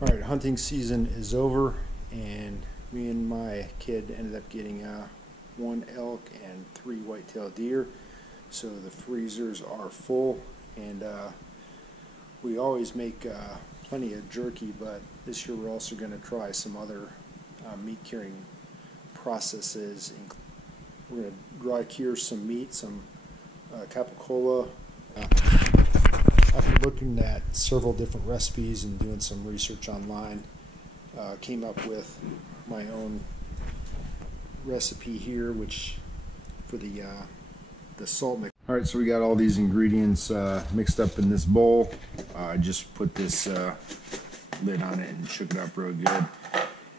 Alright, hunting season is over, and me and my kid ended up getting one elk and 3 white-tailed deer. So the freezers are full, and we always make plenty of jerky, but this year we're also going to try some other meat curing processes. We're going to dry cure some meat, some Capocolla. After looking at several different recipes and doing some research online, came up with my own recipe here, which for the salt mix. All right, so we got all these ingredients mixed up in this bowl. I just put this lid on it and shook it up real good.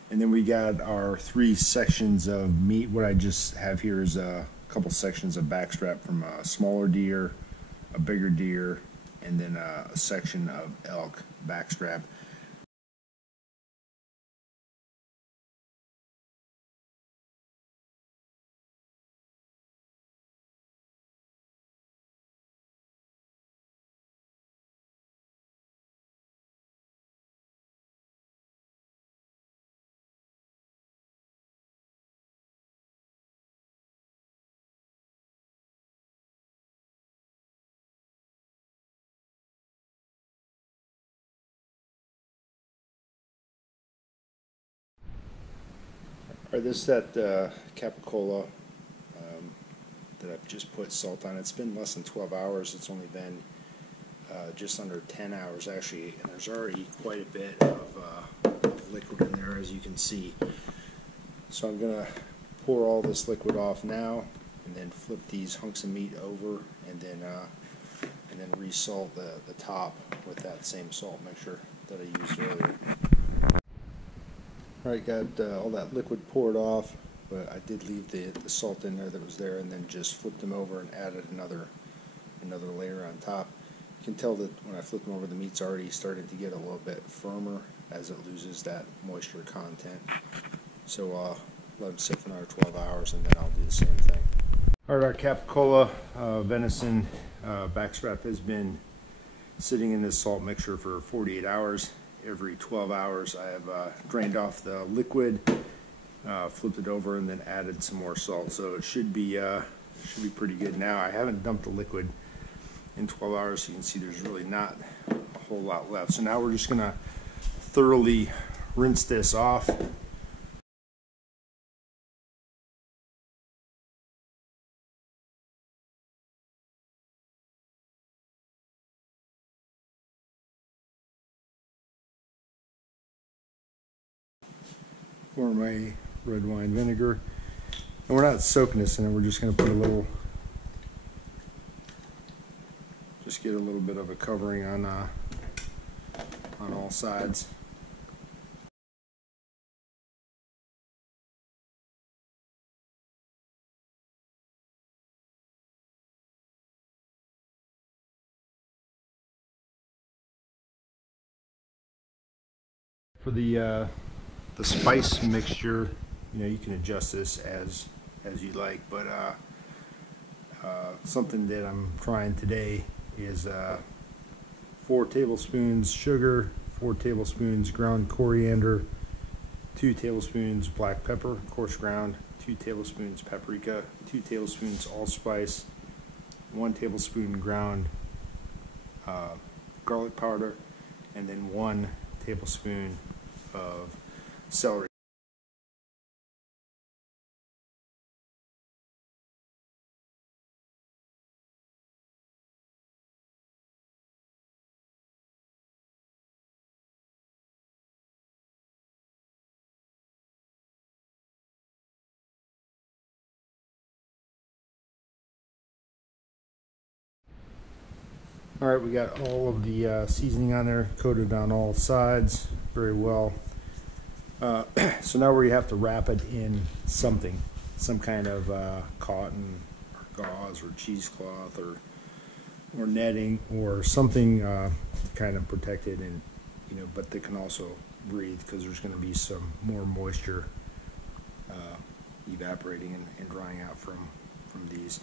And then we got our 3 sections of meat. What I just have here is a couple sections of backstrap from a smaller deer, a bigger deer, and then a section of elk backstrap. Alright, this is that Capocolla that I've just put salt on. It's been less than 12 hours. It's only been just under 10 hours actually, and there's already quite a bit of liquid in there, as you can see. So I'm going to pour all this liquid off now, and then flip these hunks of meat over, and then resalt the top with that same salt mixture that I used earlier. Alright, got all that liquid poured off, but I did leave the salt in there that was there, and then just flipped them over and added another layer on top. You can tell that when I flip them over, the meat's already started to get a little bit firmer as it loses that moisture content. So let them sit for another 12 hours, and then I'll do the same thing. Alright, our Capocolla venison backstrap has been sitting in this salt mixture for 48 hours. Every 12 hours I have drained off the liquid, flipped it over, and then added some more salt. So it should be pretty good now. I haven't dumped the liquid in 12 hours, so you can see there's really not a whole lot left. So now we're just going to thoroughly rinse this off. For my red wine vinegar, and we're not soaking this in it. We're just going to put a little, just get a little bit of a covering on all sides. For the spice mixture, you can adjust this as you like, but something that I'm trying today is 4 tablespoons sugar, 4 tablespoons ground coriander, 2 tablespoons black pepper, coarse ground, 2 tablespoons paprika, 2 tablespoons allspice, 1 tablespoon ground garlic powder, and then 1 tablespoon of celery. Alright, we got all of the seasoning on there, coated on all sides very well. So now we have to wrap it in something, some kind of cotton or gauze or cheesecloth or netting or something to kind of protect it, and but they can also breathe, because there's going to be some more moisture evaporating and drying out from these.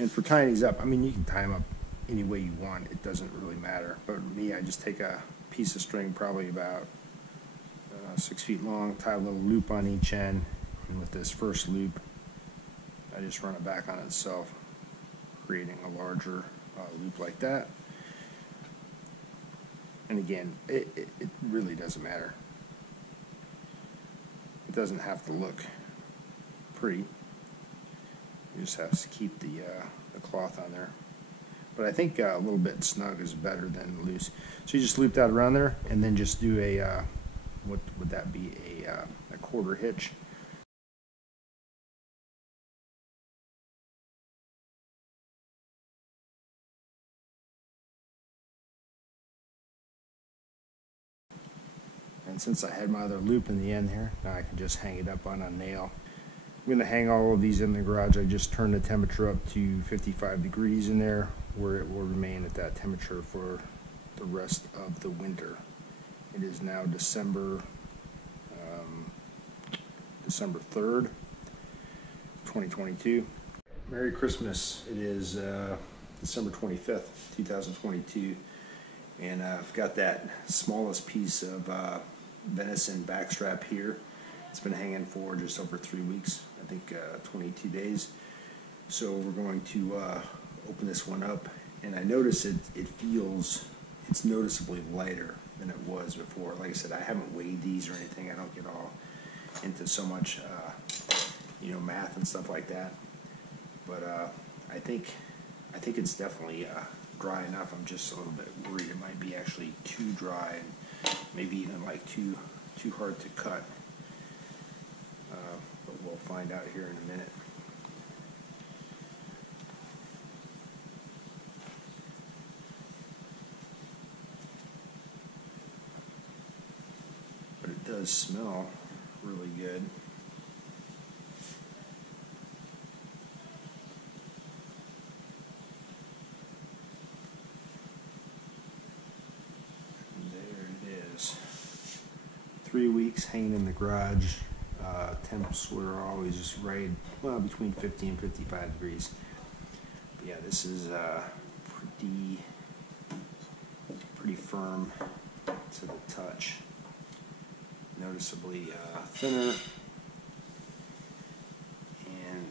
And for tying these up, I mean, you can tie them up any way you want. It doesn't really matter. But me, I just take a piece of string, probably about 6 feet long, tie a little loop on each end, and with this first loop, I just run it back on itself, creating a larger loop like that. And again, it really doesn't matter. It doesn't have to look pretty. You just have to keep the cloth on there. But I think a little bit snug is better than loose. So you just loop that around there, and then just do a what would that be, a quarter hitch. And since I had my other loop in the end here, now I can just hang it up on a nail. I'm going to hang all of these in the garage. I just turned the temperature up to 55 degrees in there, where it will remain at that temperature for the rest of the winter. It is now December 3rd, 2022. Merry Christmas. It is December 25th, 2022. And I've got that smallest piece of venison backstrap here. It's been hanging for just over 3 weeks, I think 22 days. So we're going to open this one up, and I notice it's noticeably lighter than it was before. Like I said, I haven't weighed these or anything. I don't get all into so much math and stuff like that. But I think it's definitely dry enough. I'm just a little bit worried it might be actually too dry and maybe even like too hard to cut. But we'll find out here in a minute. But it does smell really good. And there it is. 3 weeks hanging in the garage. Temps were always just right, well, between 50 and 55 degrees. But yeah, this is pretty firm to the touch. Noticeably thinner, and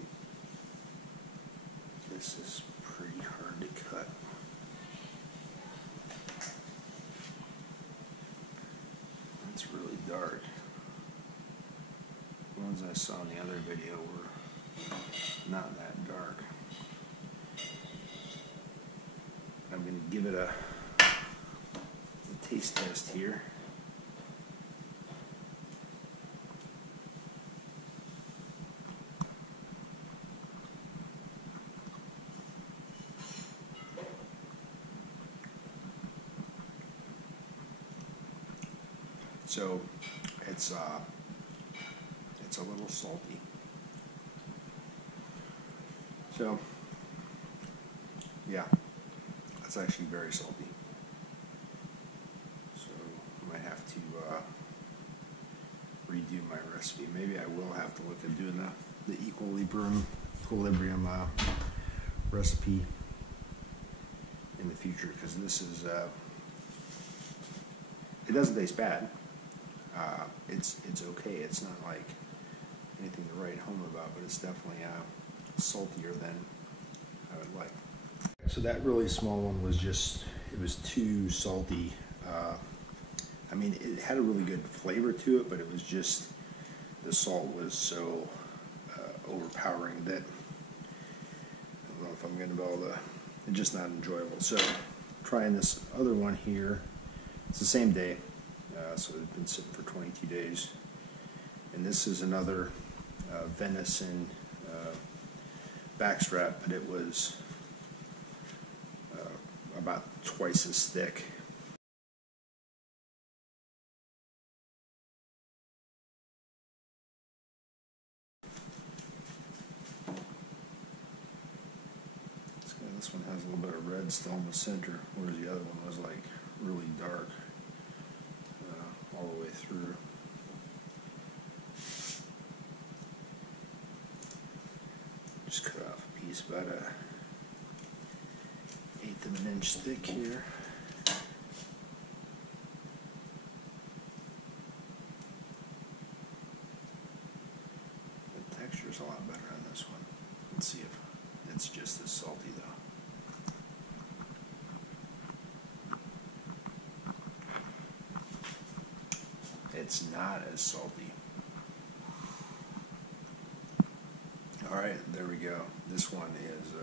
this is pretty hard to cut. It's really dark. The ones I saw in the other video were not that dark. I'm going to give it a taste test here. So it's a little salty. So yeah, it's actually very salty. So I might have to redo my recipe. Maybe I will have to look at doing the equilibrium recipe in the future, because this is it doesn't taste bad. It's okay. It's not like anything to write home about, but it's definitely saltier than I would like. So that really small one was it was too salty. I mean, it had a really good flavor to it, but it was just, the salt was so overpowering that I don't know if I'm going to be able to, it's just not enjoyable. So trying this other one here, it's the same day. So it's been sitting for 22 days. And this is another venison backstrap, but it was about twice as thick. This one has a little bit of red still in the center, whereas the other one was like really dark all the way through. Just cut off a piece about 1/8 of an inch thick here. The texture's a lot better on this one. Let's see if it's just as salty though. It's not as salty. Alright, there we go. This one is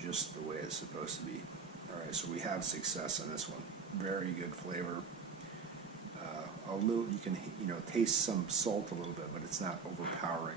just the way it's supposed to be. Alright, so we have success on this one. Very good flavor. A little, you can taste some salt a little bit, but it's not overpowering.